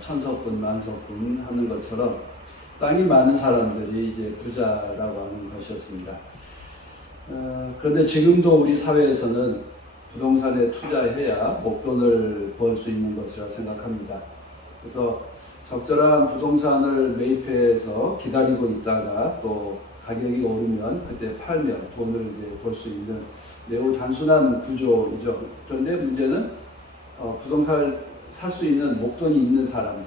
천석군, 만석군 하는 것처럼 땅이 많은 사람들이 이제 부자라고 하는 것이었습니다. 그런데 지금도 우리 사회에서는 부동산에 투자해야 목돈을 벌 수 있는 것이라 생각합니다. 그래서 적절한 부동산을 매입해서 기다리고 있다가 또 가격이 오르면 그때 팔면 돈을 이제 벌 수 있는 매우 단순한 구조이죠. 그런데 문제는 부동산을 살 수 있는 목돈이 있는 사람들,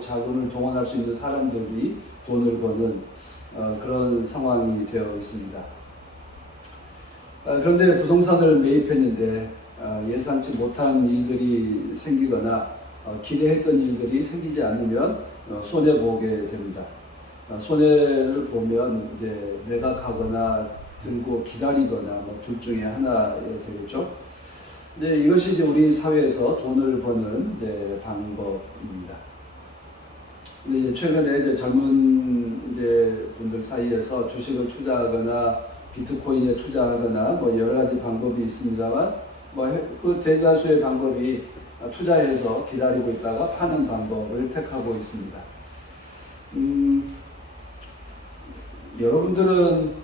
자금을 동원할 수 있는 사람들이 돈을 버는 그런 상황이 되어 있습니다. 그런데 부동산을 매입했는데 예상치 못한 일들이 생기거나 기대했던 일들이 생기지 않으면 손해보게 됩니다. 손해를 보면 이제 매각하거나 들고 기다리거나 둘 중에 하나에 되겠죠. 이제 이것이 이제 우리 사회에서 돈을 버는 이제 방법입니다. 근데 이제 최근에 이제 젊은 이제 분들 사이에서 주식을 투자하거나 비트코인에 투자하거나 여러 가지 방법이 있습니다만 그 대다수의 방법이 투자해서 기다리고 있다가 파는 방법을 택하고 있습니다. 여러분들은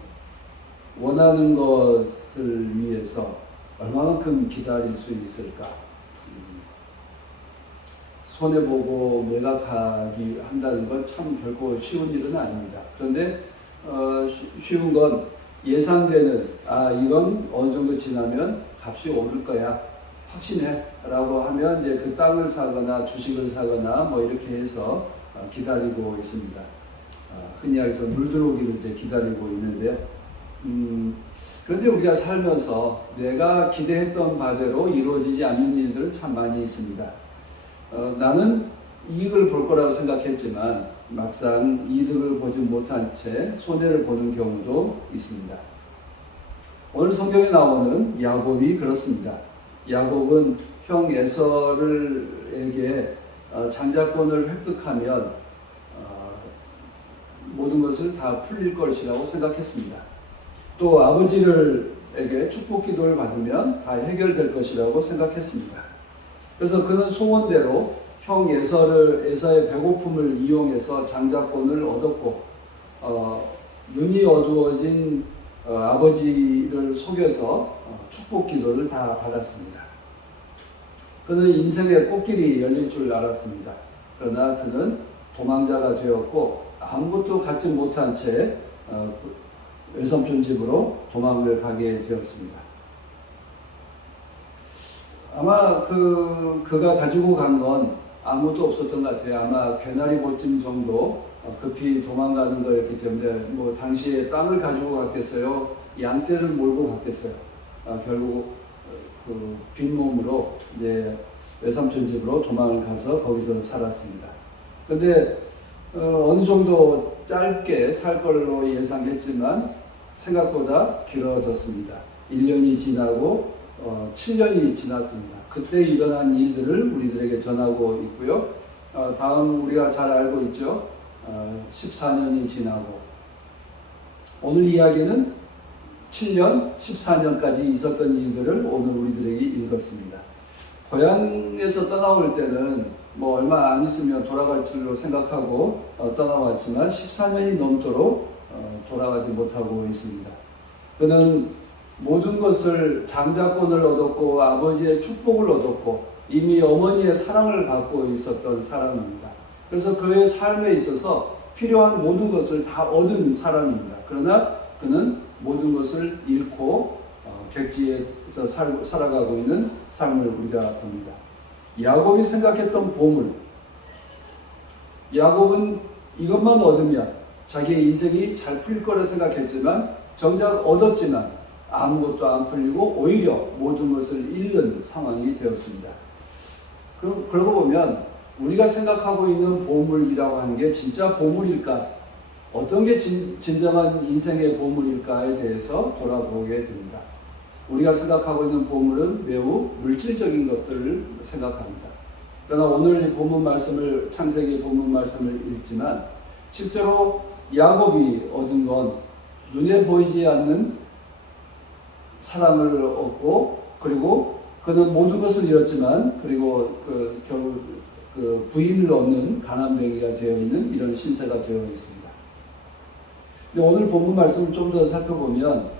원하는 것을 위해서 얼마만큼 기다릴 수 있을까? 손해보고 매각하기 한다는 건 참 결코 쉬운 일은 아닙니다. 그런데 쉬운 건 예상되는 이건 어느 정도 지나면 값이 오를 거야 확신해 라고 하면 이제 그 땅을 사거나 주식을 사거나 이렇게 해서 기다리고 있습니다. 흔히 말해서 물 들어오기를 이제 기다리고 있는데요. 그런데 우리가 살면서 내가 기대했던 바대로 이루어지지 않는 일들 참 많이 있습니다. 나는 이익을 볼 거라고 생각했지만 막상 이득을 보지 못한 채 손해를 보는 경우도 있습니다. 오늘 성경에 나오는 야곱이 그렇습니다. 야곱은 형 에서에게 장자권을 획득하면 모든 것을 다 풀릴 것이라고 생각했습니다. 또 아버지에게 축복 기도를 받으면 다 해결될 것이라고 생각했습니다. 그래서 그는 소원대로 형 에서의 배고픔을 이용해서 장자권을 얻었고 눈이 어두워진 아버지를 속여서 축복 기도를 다 받았습니다. 그는 인생의 꽃길이 열릴 줄 알았습니다. 그러나 그는 도망자가 되었고 아무것도 갖지 못한 채 외삼촌 집으로 도망을 가게 되었습니다. 아마 그가 가지고 간 건 아무것도 없었던 것 같아요. 아마 괴나리 보찜 정도 급히 도망가는 거였기 때문에 당시에 땅을 가지고 갔겠어요? 양떼를 몰고 갔겠어요? 결국 빈몸으로 이제 외삼촌 집으로 도망을 가서 거기서 살았습니다. 그런데 어느 정도 짧게 살 걸로 예상했지만 생각보다 길어졌습니다. 1년이 지나고 7년이 지났습니다. 그때 일어난 일들을 우리들에게 전하고 있고요. 다음 우리가 잘 알고 있죠. 14년이 지나고 오늘 이야기는 7년, 14년까지 있었던 일들을 오늘 우리들에게 읽었습니다. 고향에서 떠나올 때는 얼마 안 있으면 돌아갈 줄로 생각하고 떠나왔지만 14년이 넘도록 돌아가지 못하고 있습니다. 그는 모든 것을 장자권을 얻었고 아버지의 축복을 얻었고 이미 어머니의 사랑을 받고 있었던 사람입니다. 그래서 그의 삶에 있어서 필요한 모든 것을 다 얻은 사람입니다. 그러나 그는 모든 것을 잃고 객지에서 살아가고 있는 삶을 우리가 봅니다. 야곱이 생각했던 보물, 야곱은 이것만 얻으면 자기의 인생이 잘 풀릴 거라 생각했지만 정작 얻었지만 아무것도 안 풀리고 오히려 모든 것을 잃는 상황이 되었습니다. 그러고 보면 우리가 생각하고 있는 보물이라고 하는 게 진짜 보물일까? 어떤 게 진정한 인생의 보물일까에 대해서 돌아보게 됩니다. 우리가 생각하고 있는 보물은 매우 물질적인 것들을 생각합니다. 그러나 오늘 본문 말씀을, 창세기 본문 말씀을 읽지만 실제로 야곱이 얻은 건 눈에 보이지 않는 사랑을 얻고 그리고 그는 모든 것을 잃었지만 그리고 결국 그 부인을 얻는 가난뱅이가 되어 있는 이런 신세가 되어 있습니다. 오늘 본문 말씀을 좀 더 살펴보면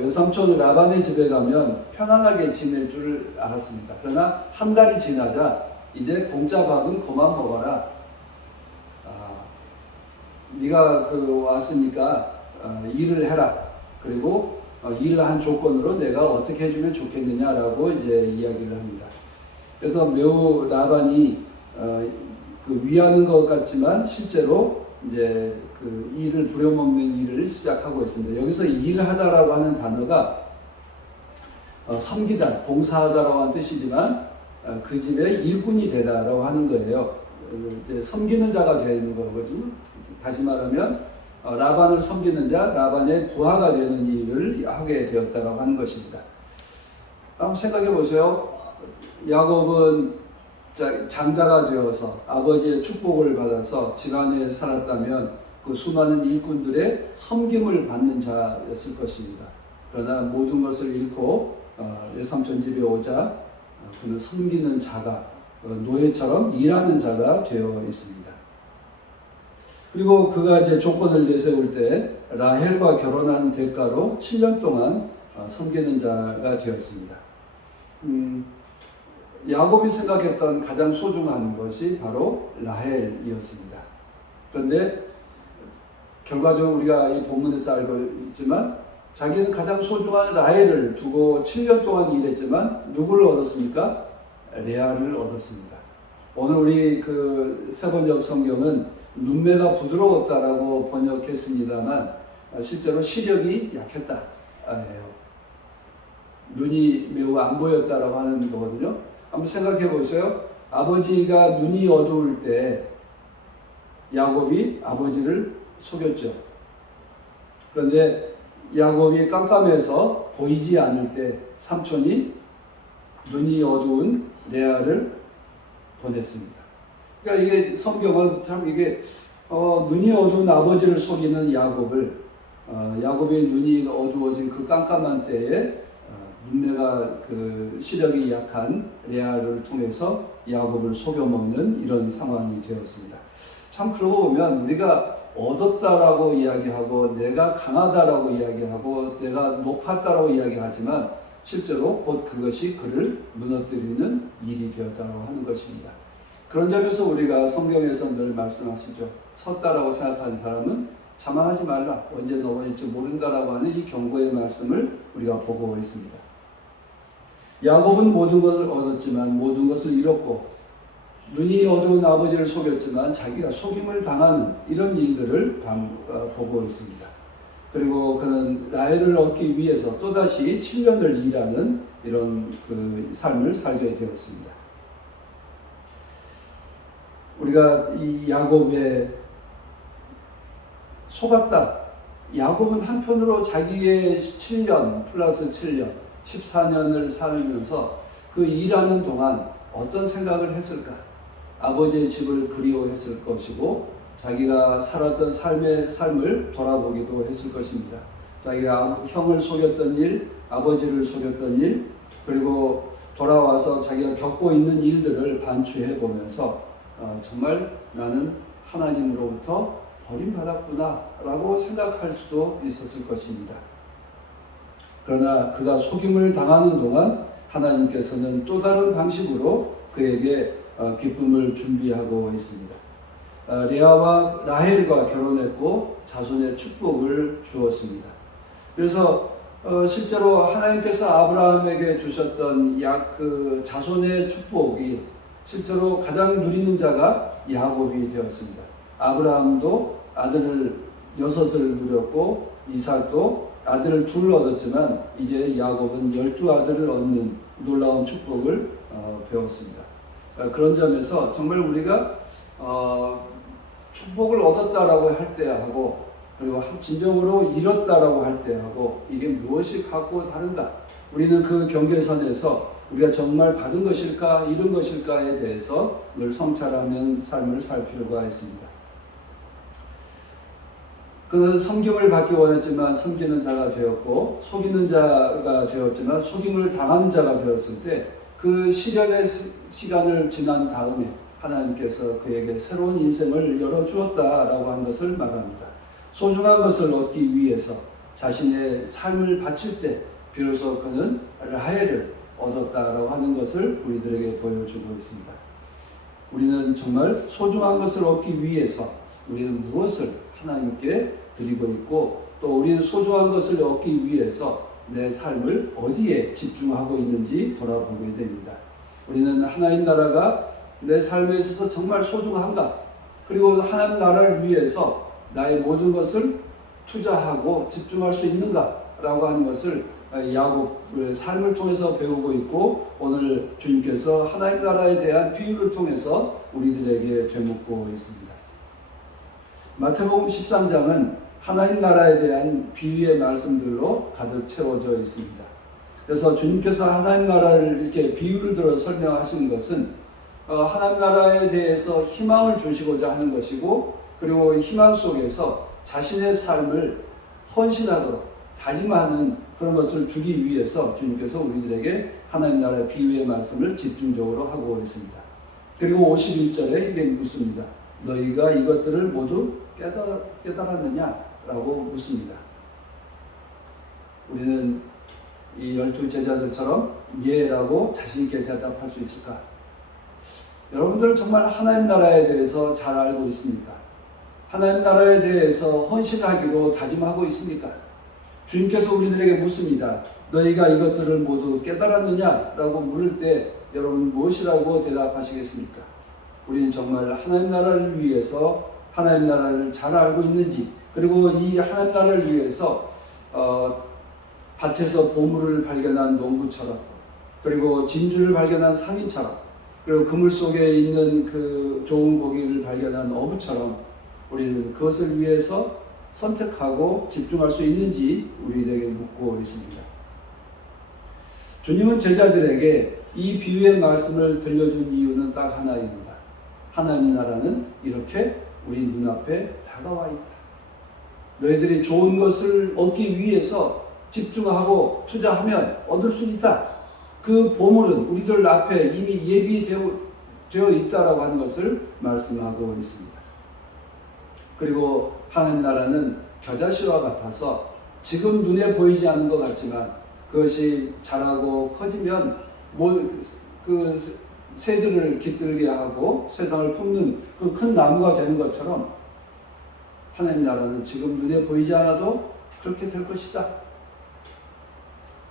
외삼촌 라반의 집에 가면 편안하게 지낼 줄 알았습니다. 그러나 한 달이 지나자 이제 공짜 밥은 그만 먹어라. 네가 왔으니까 일을 해라. 그리고 일을 한 조건으로 내가 어떻게 해주면 좋겠느냐라고 이제 이야기를 합니다. 그래서 매우 라반이 위하는 것 같지만 실제로 이제 그 일을 부려먹는 일을 시작하고 있습니다. 여기서 일하다라고 하는 단어가 섬기다, 봉사하다라고 하는 뜻이지만 그 집에 일꾼이 되다라고 하는 거예요. 이제 섬기는 자가 되는 거거든요. 다시 말하면 라반을 섬기는 자, 라반의 부하가 되는 일을 하게 되었다라고 하는 것입니다. 한번 생각해 보세요. 야곱은 장자가 되어서 아버지의 축복을 받아서 집안에 살았다면 그 수많은 일꾼들의 섬김을 받는 자였을 것입니다. 그러나 모든 것을 잃고 외삼촌 집에 오자 그는 섬기는 자가, 노예처럼 일하는 자가 되어 있습니다. 그리고 그가 이제 조건을 내세울 때 라헬과 결혼한 대가로 7년 동안 섬기는 자가 되었습니다. 야곱이 생각했던 가장 소중한 것이 바로 라헬이었습니다. 그런데 결과적으로 우리가 이 본문에서 알고 있지만 자기는 가장 소중한 라헬을 두고 7년 동안 일했지만 누구를 얻었습니까? 레아를 얻었습니다. 오늘 우리 그 세번역 성경은 눈매가 부드러웠다라고 번역했습니다만 실제로 시력이 약했다. 눈이 매우 안 보였다라고 하는 거거든요. 한번 생각해 보세요. 아버지가 눈이 어두울 때 야곱이 아버지를 속였죠. 그런데 야곱이 깜깜해서 보이지 않을 때 삼촌이 눈이 어두운 레아를 보냈습니다. 그러니까 이게 성경은 참 이게 눈이 어두운 아버지를 속이는 야곱을 야곱의 눈이 어두워진 그 깜깜한 때에 눈매가 그 시력이 약한 레아를 통해서 야곱을 속여먹는 이런 상황이 되었습니다. 참 그러고 보면 우리가 얻었다라고 이야기하고 내가 강하다라고 이야기하고 내가 높았다라고 이야기하지만 실제로 곧 그것이 그를 무너뜨리는 일이 되었다고 하는 것입니다. 그런 점에서 우리가 성경에서 늘 말씀하시죠. 섰다라고 생각하는 사람은 자만하지 말라. 언제 넘어질지 모른다라고 하는 이 경고의 말씀을 우리가 보고 있습니다. 야곱은 모든 것을 얻었지만 모든 것을 잃었고 눈이 어두운 아버지를 속였지만 자기가 속임을 당하는 이런 일들을 보고 있습니다. 그리고 그는 라헬을 얻기 위해서 또다시 7년을 일하는 이런 그 삶을 살게 되었습니다. 우리가 이 야곱의 속았다. 야곱은 한편으로 자기의 7년 플러스 7년 14년을 살면서 그 일하는 동안 어떤 생각을 했을까? 아버지의 집을 그리워했을 것이고 자기가 살았던 삶을 돌아보기도 했을 것입니다. 자기가 형을 속였던 일, 아버지를 속였던 일, 그리고 돌아와서 자기가 겪고 있는 일들을 반추해 보면서 정말 나는 하나님으로부터 버림받았구나 라고 생각할 수도 있었을 것입니다. 그러나 그가 속임을 당하는 동안 하나님께서는 또 다른 방식으로 그에게 기쁨을 준비하고 있습니다. 레아와 라헬과 결혼했고 자손의 축복을 주었습니다. 그래서 실제로 하나님께서 아브라함에게 주셨던 그 자손의 축복이 실제로 가장 누리는 자가 야곱이 되었습니다. 아브라함도 아들을 6을 누렸고 이삭도 아들을 2 얻었지만 이제 야곱은 12아들을 얻는 놀라운 축복을 배웠습니다. 그런 점에서 정말 우리가 축복을 얻었다라고 할 때하고 그리고 진정으로 잃었다라고 할 때하고 이게 무엇이 갖고 다른가? 우리는 그 경계선에서 우리가 정말 받은 것일까 잃은 것일까에 대해서 늘 성찰하는 삶을 살 필요가 있습니다. 그는 섬김을 받기 원했지만 섬기는 자가 되었고 속이는 자가 되었지만 속임을 당하는 자가 되었을 때 그 시련의 시간을 지난 다음에 하나님께서 그에게 새로운 인생을 열어주었다라고 하는 것을 말합니다. 소중한 것을 얻기 위해서 자신의 삶을 바칠 때 비로소 그는 라헬을 얻었다라고 하는 것을 우리들에게 보여주고 있습니다. 우리는 정말 소중한 것을 얻기 위해서 우리는 무엇을 하나님께 드리고 있고, 또 우리는 소중한 것을 얻기 위해서 내 삶을 어디에 집중하고 있는지 돌아보게 됩니다. 우리는 하나님 나라가 내 삶에 있어서 정말 소중한가? 그리고 하나님 나라를 위해서 나의 모든 것을 투자하고 집중할 수 있는가? 라고 하는 것을 야곱의 삶을 통해서 배우고 있고, 오늘 주님께서 하나님 나라에 대한 비유를 통해서 우리들에게 되묻고 있습니다. 마태복음 13장은 하나님 나라에 대한 비유의 말씀들로 가득 채워져 있습니다. 그래서 주님께서 하나님 나라를 이렇게 비유를 들어 설명하시는 것은 하나님 나라에 대해서 희망을 주시고자 하는 것이고, 그리고 희망 속에서 자신의 삶을 헌신하도록 다짐하는 그런 것을 주기 위해서 주님께서 우리들에게 하나님 나라의 비유의 말씀을 집중적으로 하고 있습니다. 그리고 51절에 이게 묻습니다. 너희가 이것들을 모두 깨달았느냐? 라고 묻습니다. 우리는 이 12 제자들처럼 예라고 자신있게 대답할 수 있을까? 여러분들은 정말 하나님 나라에 대해서 잘 알고 있습니까? 하나님 나라에 대해서 헌신하기로 다짐하고 있습니까? 주님께서 우리들에게 묻습니다. 너희가 이것들을 모두 깨달았느냐? 라고 물을 때 여러분 무엇이라고 대답하시겠습니까? 우리는 정말 하나님 나라를 위해서 하나님 나라를 잘 알고 있는지, 그리고 이 하나님 나라를 위해서 밭에서 보물을 발견한 농부처럼, 그리고 진주를 발견한 상인처럼, 그리고 그물 속에 있는 그 좋은 고기를 발견한 어부처럼 우리는 그것을 위해서 선택하고 집중할 수 있는지 우리에게 묻고 있습니다. 주님은 제자들에게 이 비유의 말씀을 들려준 이유는 딱 하나입니다. 하나님 나라는 이렇게 우리 눈앞에 다가와 있다. 너희들이 좋은 것을 얻기 위해서 집중하고 투자하면 얻을 수 있다. 그 보물은 우리들 앞에 이미 예비되어 있다라고 하는 것을 말씀하고 있습니다. 그리고 하나님 나라는 겨자씨와 같아서 지금 눈에 보이지 않는 것 같지만 그것이 자라고 커지면 그 새들을 깃들게 하고 세상을 품는 그 큰 나무가 되는 것처럼 하나님 나라는 지금 눈에 보이지 않아도 그렇게 될 것이다.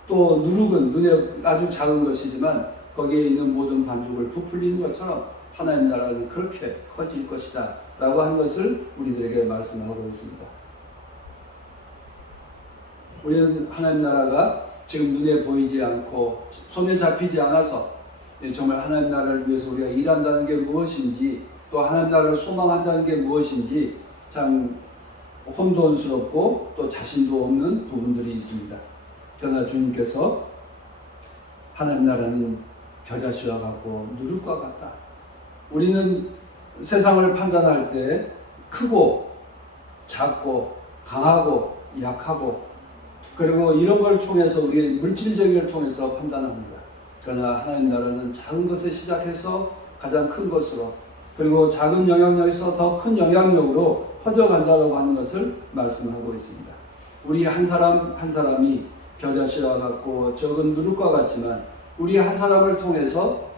또 누룩은 눈에 아주 작은 것이지만 거기에 있는 모든 반죽을 부풀리는 것처럼 하나님 나라는 그렇게 커질 것이다 라고 하는 것을 우리들에게 말씀하고 있습니다. 우리는 하나님 나라가 지금 눈에 보이지 않고 손에 잡히지 않아서 정말 하나님 나라를 위해서 우리가 일한다는 게 무엇인지, 또 하나님 나라를 소망한다는 게 무엇인지 참 혼돈스럽고 또 자신도 없는 부분들이 있습니다. 그러나 주님께서 하나님 나라는 겨자씨와 같고 누룩과 같다. 우리는 세상을 판단할 때 크고 작고 강하고 약하고, 그리고 이런 걸 통해서 우리의 물질적인 걸 통해서 판단합니다. 그러나 하나님 나라는 작은 것에 시작해서 가장 큰 것으로, 그리고 작은 영향력에서 더 큰 영향력으로 퍼져간다고 하는 것을 말씀하고 있습니다. 우리 한 사람 한 사람이 겨자씨와 같고 적은 누룩과 같지만 우리 한 사람을 통해서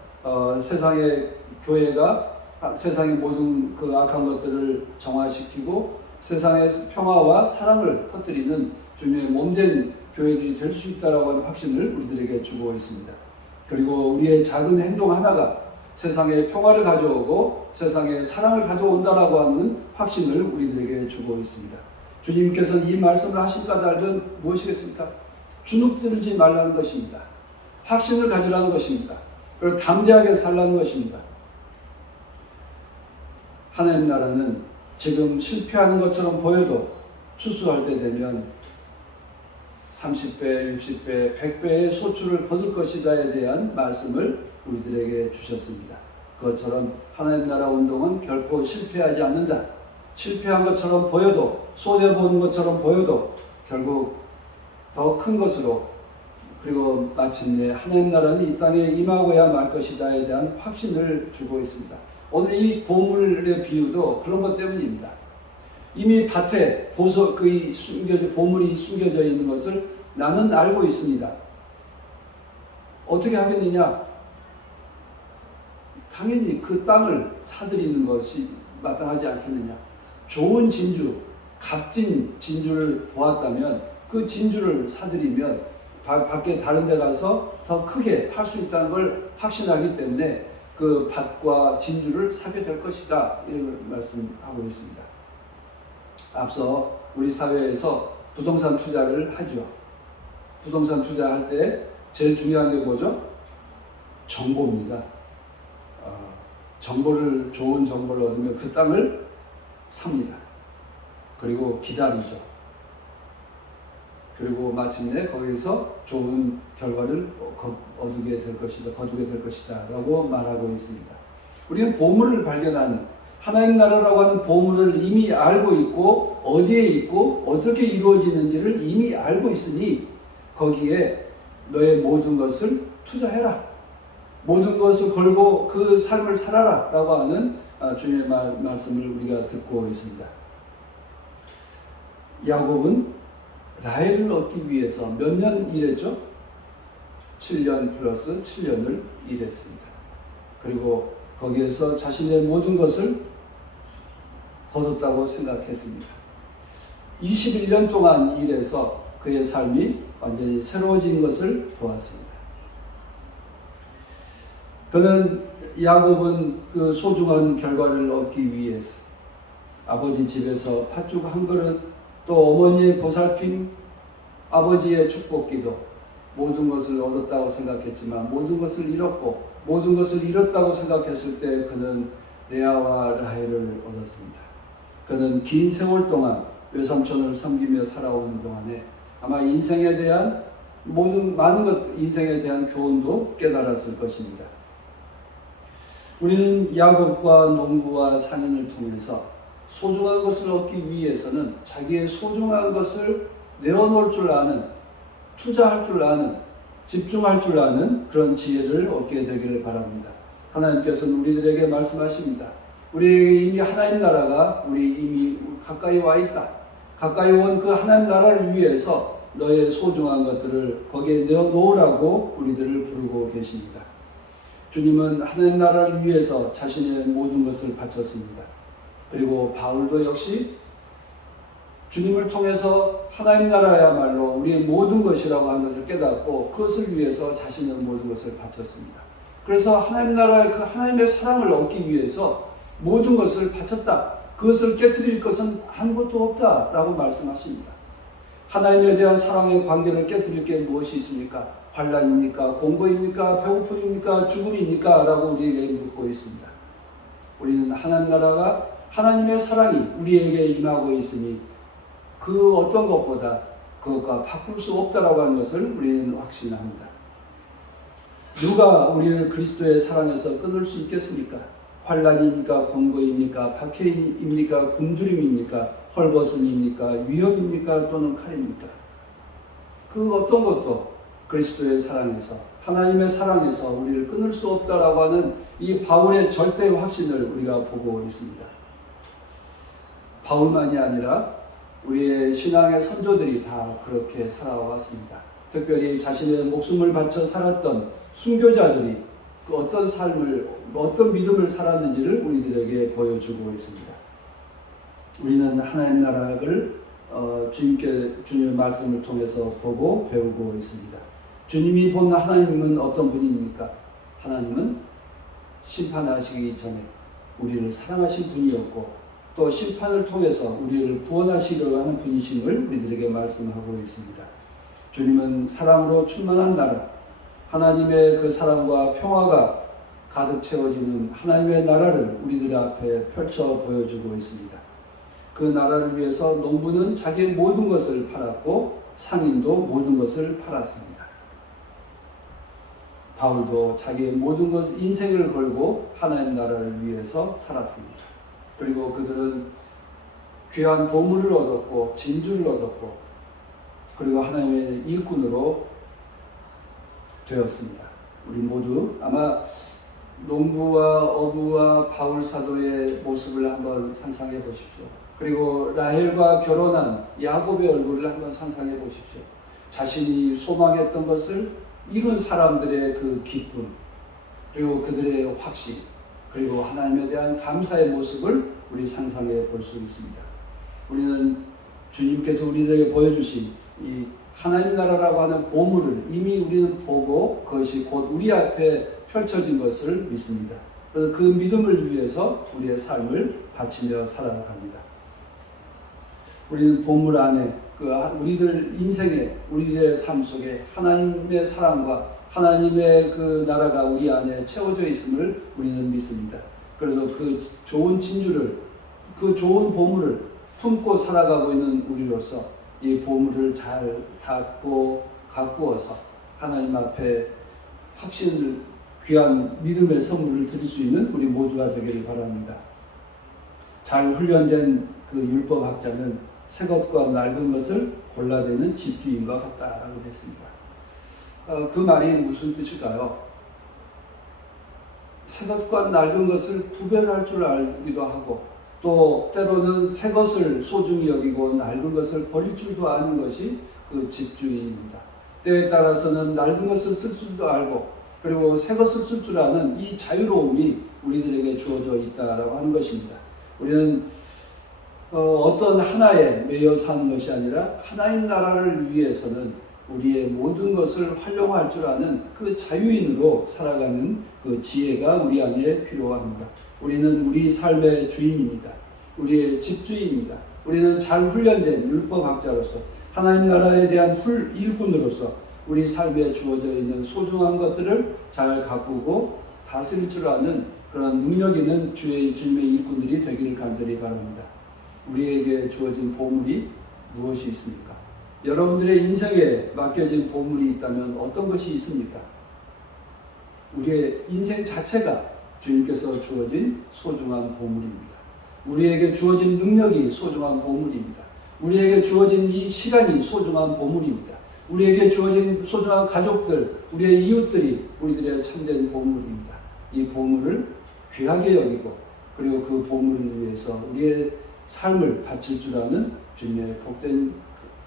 세상의 교회가 세상의 모든 그 악한 것들을 정화시키고 세상의 평화와 사랑을 퍼뜨리는 주님의 몸된 교회들이 될 수 있다라고 하는 확신을 우리들에게 주고 있습니다. 그리고 우리의 작은 행동 하나가 세상에 평화를 가져오고 세상에 사랑을 가져온다라고 하는 확신을 우리들에게 주고 있습니다. 주님께서는 이 말씀을 하신 까닭은 무엇이겠습니까? 주눅들지 말라는 것입니다. 확신을 가지라는 것입니다. 그리고 담대하게 살라는 것입니다. 하나님 나라는 지금 실패하는 것처럼 보여도 추수할 때 되면 30배, 60배, 100배의 소출을 거둘 것이다에 대한 말씀을 우리들에게 주셨습니다. 그것처럼 하나님 나라 운동은 결코 실패하지 않는다. 실패한 것처럼 보여도, 손해보는 것처럼 보여도 결국 더 큰 것으로, 그리고 마침내 하나님 나라는 이 땅에 임하고야 말 것이다에 대한 확신을 주고 있습니다. 오늘 이 보물의 비유도 그런 것 때문입니다. 이미 밭에 보물이 숨겨져 있는 것을 나는 알고 있습니다. 어떻게 하겠느냐? 당연히 그 땅을 사들이는 것이 마땅하지 않겠느냐? 좋은 진주, 값진 진주를 보았다면 그 진주를 사들이면 밖에 다른 데 가서 더 크게 팔 수 있다는 걸 확신하기 때문에 그 밭과 진주를 사게 될 것이다, 이런 말씀하고 있습니다. 앞서 우리 사회에서 부동산 투자를 하죠. 부동산 투자할 때 제일 중요한 게 뭐죠? 정보입니다. 좋은 정보를 얻으면 그 땅을 삽니다. 그리고 기다리죠. 그리고 마침내 거기서 좋은 결과를 거두게 될 것이다 라고 말하고 있습니다. 우리는 보물을 발견한, 하나님 나라라고 하는 보물을 이미 알고 있고 어디에 있고 어떻게 이루어지는지를 이미 알고 있으니 거기에 너의 모든 것을 투자해라, 모든 것을 걸고 그 삶을 살아라 라고 하는 주님의 말씀을 우리가 듣고 있습니다. 야곱은 라헬을 얻기 위해서 몇 년 일했죠? 7년 플러스 7년을 일했습니다. 그리고 거기에서 자신의 모든 것을 거뒀다고 생각했습니다. 21년 동안 일해서 그의 삶이 완전히 새로워진 것을 보았습니다. 그는 야곱은 그 소중한 결과를 얻기 위해서 아버지 집에서 팥죽 한 그릇, 또 어머니의 보살핌, 아버지의 축복기도, 모든 것을 얻었다고 생각했지만 모든 것을 잃었고, 모든 것을 잃었다고 생각했을 때 그는 레아와 라헬을 얻었습니다. 그는 긴 세월 동안 외삼촌을 섬기며 살아오는 동안에 아마 인생에 대한 인생에 대한 교훈도 깨달았을 것입니다. 우리는 야곱과 농부와 상인을 통해서 소중한 것을 얻기 위해서는 자기의 소중한 것을 내어놓을 줄 아는, 투자할 줄 아는, 집중할 줄 아는 그런 지혜를 얻게 되기를 바랍니다. 하나님께서는 우리들에게 말씀하십니다. 우리에게 이미 하나님 나라가 우리 이미 가까이 와 있다. 가까이 온 그 하나님 나라를 위해서 너의 소중한 것들을 거기에 내어놓으라고 우리들을 부르고 계십니다. 주님은 하나님 나라를 위해서 자신의 모든 것을 바쳤습니다. 그리고 바울도 역시 주님을 통해서 하나님 나라야말로 우리의 모든 것이라고 하는 것을 깨닫고 그것을 위해서 자신의 모든 것을 바쳤습니다. 그래서 하나님 나라의 그 하나님의 사랑을 얻기 위해서 모든 것을 바쳤다. 그것을 깨트릴 것은 아무것도 없다라고 말씀하십니다. 하나님에 대한 사랑의 관계를 깨트릴 게 무엇이 있습니까? 환난입니까? 공고입니까? 배고픔입니까? 죽음입니까? 라고 우리에게 묻고 있습니다. 우리는 하나님 나라가, 하나님의 사랑이 우리에게 임하고 있으니 그 어떤 것보다 그것과 바꿀 수 없다라고 하는 것을 우리는 확신합니다. 누가 우리를 그리스도의 사랑에서 끊을 수 있겠습니까? 환난입니까? 공고입니까? 박해입니까? 굶주림입니까? 헐벗음입니까? 위협입니까? 또는 칼입니까? 그 어떤 것도 그리스도의 사랑에서, 하나님의 사랑에서 우리를 끊을 수 없다라고 하는 이 바울의 절대 확신을 우리가 보고 있습니다. 바울만이 아니라 우리의 신앙의 선조들이 다 그렇게 살아왔습니다. 특별히 자신의 목숨을 바쳐 살았던 순교자들이 그 어떤 삶을, 어떤 믿음을 살았는지를 우리들에게 보여주고 있습니다. 우리는 하나님 나라를 주님의 말씀을 통해서 보고 배우고 있습니다. 주님이 본 하나님은 어떤 분입니까? 하나님은 심판하시기 전에 우리를 사랑하신 분이었고 또 심판을 통해서 우리를 구원하시려고 하는 분이심을 우리들에게 말씀하고 있습니다. 주님은 사랑으로 충만한 나라, 하나님의 그 사랑과 평화가 가득 채워지는 하나님의 나라를 우리들 앞에 펼쳐 보여주고 있습니다. 그 나라를 위해서 농부는 자기의 모든 것을 팔았고 상인도 모든 것을 팔았습니다. 바울도 자기의 모든 것, 인생을 걸고 하나님 나라를 위해서 살았습니다. 그리고 그들은 귀한 보물을 얻었고 진주를 얻었고 그리고 하나님의 일꾼으로 되었습니다. 우리 모두 아마 농부와 어부와 바울 사도의 모습을 한번 상상해 보십시오. 그리고 라헬과 결혼한 야곱의 얼굴을 한번 상상해 보십시오. 자신이 소망했던 것을 이룬 사람들의 그 기쁨, 그리고 그들의 확신, 그리고 하나님에 대한 감사의 모습을 우리 상상해 볼 수 있습니다. 우리는 주님께서 우리들에게 보여주신 이 하나님 나라라고 하는 보물을 이미 우리는 보고 그것이 곧 우리 앞에 펼쳐진 것을 믿습니다. 그래서 그 믿음을 위해서 우리의 삶을 바치며 살아갑니다. 우리는 보물 안에 우리들 인생에 우리들의 삶 속에 하나님의 사랑과 하나님의 그 나라가 우리 안에 채워져 있음을 우리는 믿습니다. 그래서 그 좋은 진주를, 그 좋은 보물을 품고 살아가고 있는 우리로서 이 보물을 잘 닫고 가꾸어서 하나님 앞에 확신을, 귀한 믿음의 선물을 드릴 수 있는 우리 모두가 되기를 바랍니다. 잘 훈련된 그 율법학자는 새 것과 낡은 것을 골라내는 집주인과 같다라고 했습니다. 그 말이 무슨 뜻일까요? 새 것과 낡은 것을 구별할 줄 알기도 하고, 또 때로는 새 것을 소중히 여기고 낡은 것을 버릴 줄도 아는 것이 그 집주인입니다. 때에 따라서는 낡은 것을 쓸 줄도 알고, 그리고 새 것을 쓸 줄 아는 이 자유로움이 우리들에게 주어져 있다라고 하는 것입니다. 우리는 어떤 하나에 매여 사는 것이 아니라 하나님 나라를 위해서는 우리의 모든 것을 활용할 줄 아는 그 자유인으로 살아가는 그 지혜가 우리 안에 필요합니다. 우리는 우리 삶의 주인입니다. 우리의 집주인입니다. 우리는 잘 훈련된 율법학자로서 하나님 나라에 대한 일꾼으로서 우리 삶에 주어져 있는 소중한 것들을 잘 가꾸고 다스릴 줄 아는 그런 능력 있는 주님의 일꾼들이 되기를 간절히 바랍니다. 우리에게 주어진 보물이 무엇이 있습니까? 여러분들의 인생에 맡겨진 보물이 있다면 어떤 것이 있습니까? 우리의 인생 자체가 주님께서 주어진 소중한 보물입니다. 우리에게 주어진 능력이 소중한 보물입니다. 우리에게 주어진 이 시간이 소중한 보물입니다. 우리에게 주어진 소중한 가족들, 우리의 이웃들이 우리들의 참된 보물입니다. 이 보물을 귀하게 여기고, 그리고 그 보물을 위해서 우리의 삶을 바칠 줄 아는 주님의 복된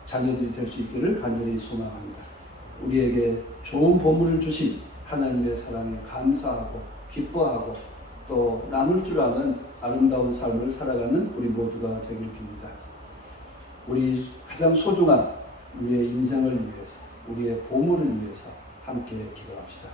자녀들이 될 수 있기를 간절히 소망합니다. 우리에게 좋은 보물을 주신 하나님의 사랑에 감사하고 기뻐하고 또 나눌 줄 아는 아름다운 삶을 살아가는 우리 모두가 되길 빕니다. 우리 가장 소중한 우리의 인생을 위해서, 우리의 보물을 위해서 함께 기도합시다.